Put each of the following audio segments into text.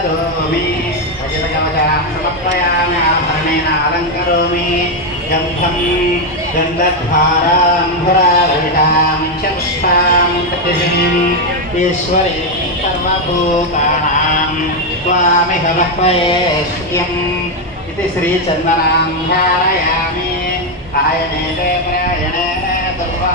అలంకరోమి సమర్పయామి ఆభరణేన అలంకరోమి గంధం గంధద్వారాంభురావిటాం చక్షుషాం ప్రతిశీం ఈశ్వరీ సర్వభూతానాం త్వామిహ మహ్వయేష్యం ఇది శ్రీచందనాం ధారయామి ఆయనే ప్రయాణే దుర్వా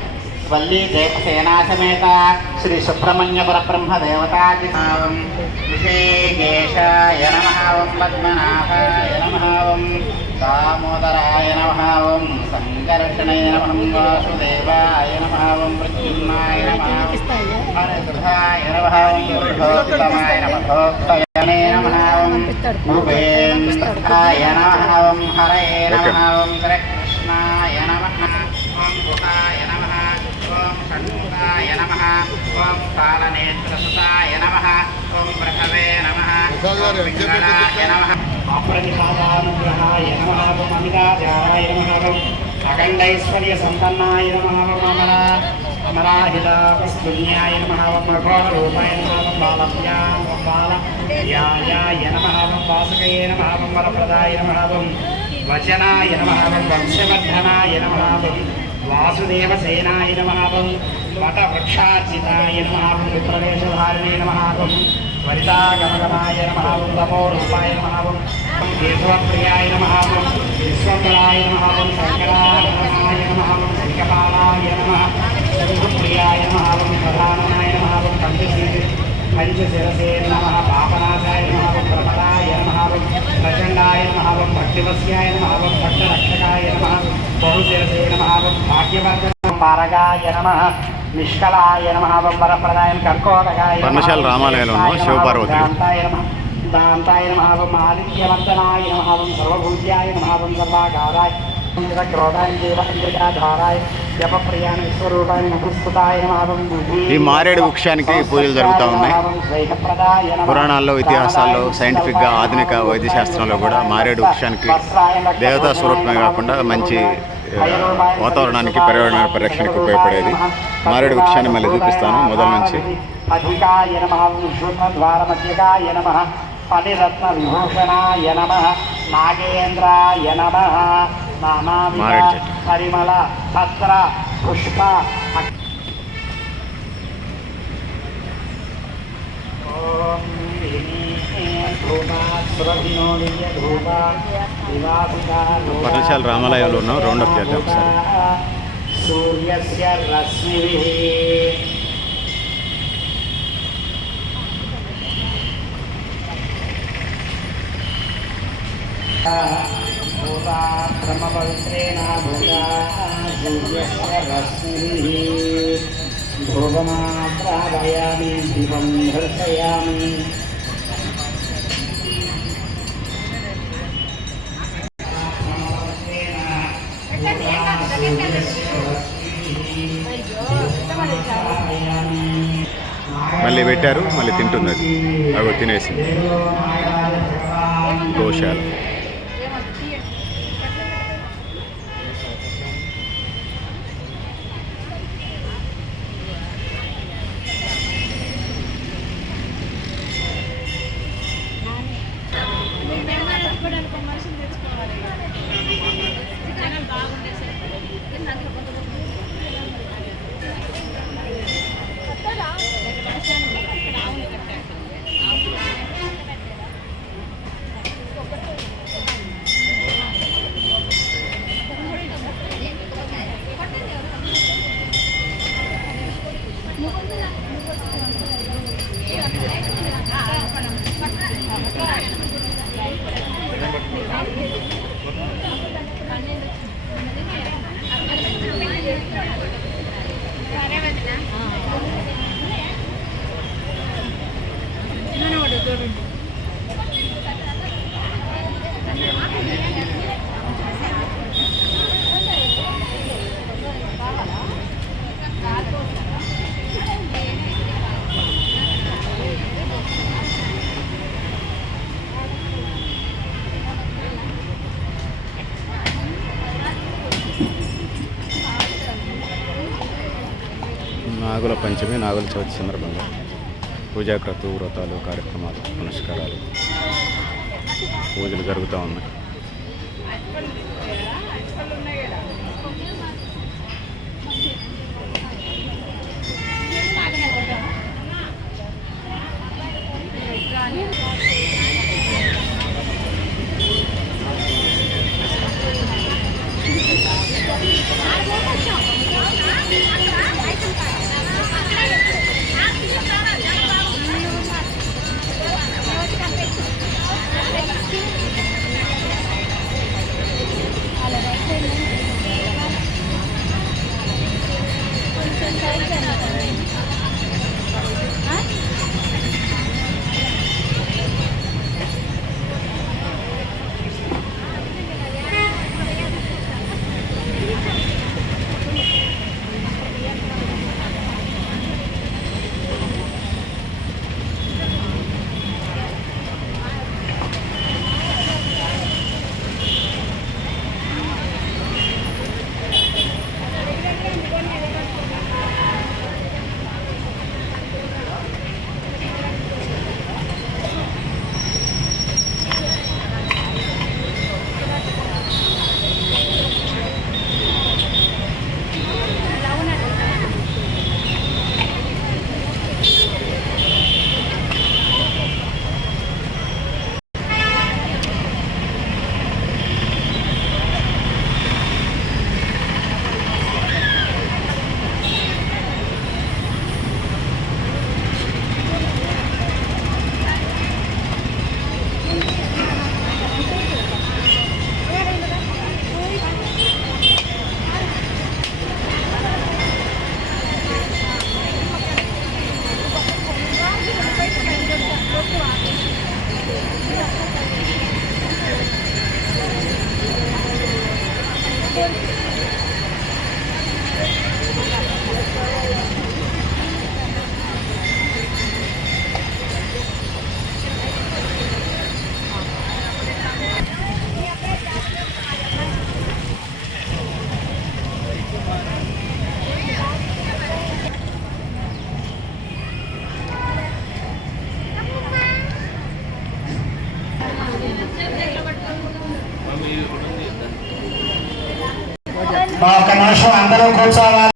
శ్రీ సుబ్రహ్మణ్య పరబ్రహ్మ దేవతాది విశేషాయ నమ ఓం పద్మనాభాయ నమ ఓం దామోదరాయ నమ ఓం సంకర్షణయ నమ వాసుదేవాయ నమ ఓం ప్రద్యుమ్నాయ నమ హరసుధాయ నమ ఓం పురుషోత్తమాయ నమ భోక్తయనే నమ ఓం ఉపేంద్రాయ నమ ఓం హరయే నమ ఓం శ్రీకృష్ణాయ నమ ఓం గుహాయ నమ షణ్ముఖాయ నమ ఓం కాలనేత్రసుతాయ నమ ఓం బృహవే నమ పింగళాయ నమ అప్రతిహారానుగ్రహాయ నమ ఓం అమితాచారాయ నమ ఓం అఖండైశ్వర్య సంపన్నాయ నమ ఓం అమరా అమరాహితాపస్పుణ్యాయ నమ ఓం మఘోరూపాయ నమ ఓం బాలభ్యాం ఓం బాలయాయ నమ ఓం వాసుకయే నమ ఓం వరప్రదాయ నమ ఓం వచనాయ నమ ఓం వంశవర్ధనాయ నమ ఓం వాసుదేవసేనాయ నమ. ఓం వటవృక్షాచితాయ నమ. ఓం విప్రవేశధారిణే నమ. ఓం వరితాగమగమాయ నమ. ఓం తమోరూపాయ నమ. ఓం కేశవప్రియాయ నమ. ఓం విశ్వంబరాయ నమ. ఓం శంకరాయ నమ. ఓం శంకపాలాయ నమ. శంభుప్రియాయ నమ. ఓం ప్రధానమాయ నమ. ఓం పంచశీ పంచశిరసే నమ. పాపనాశాయ నమ. నిష్కలాయ నమ వరప్రదాయ కర్కోటకాయ. పర్ణశాల రామాలయంలో శివపార్వతులు. దాంతాయ నమః. ఆదిత్యవర్ధనాయ నమ ఓం సర్వభూజ్యాయ నమ సర్వాకారాయ ఈ మారేడు వృక్షానికి పూజలు జరుగుతూ ఉన్నాయి. పురాణాల్లో ఇతిహాసాల్లో సైంటిఫిక్గా ఆధునిక వైద్య శాస్త్రంలో కూడా మారేడు వృక్షానికి దేవతా స్వరూపమే కాకుండా మంచి వాతావరణానికి పర్యావరణ పరిరక్షణకు ఉపయోగపడేది. మారేడు వృక్షాన్ని మళ్ళీ చూపిస్తాను మొదల నుంచి. అధికాయ నమ ద్వారమధ్యకాయ నమ పతిరత్న విభూషణాయ నమ నాగేంద్రాయ నమ నానావిధ. పరిమళ పత్ర పుష్ప పర్ణశాల రామాలయంలో ఉన్నాం. రౌండ్ అప్ చేద్దాం ఒకసారి. సూర్యస్య రశ్మిభిः భూతా బ్రహ్మపవిత్రేణ భూతా సూర్యస్య రశ్మిభిः ధ్రువమాప్రావయామి దర్శయామి మళ్ళీ పెట్టారు మళ్ళీ తింటుంది అది అవి తినేసింది. దోషాలు నాగుల పంచమి నాగుల చవితి సందర్భంగా పూజాక్రతు వ్రతాలు కార్యక్రమాలు పునస్కారాలు పూజలు జరుగుతూ ఉన్నాయి అందరూ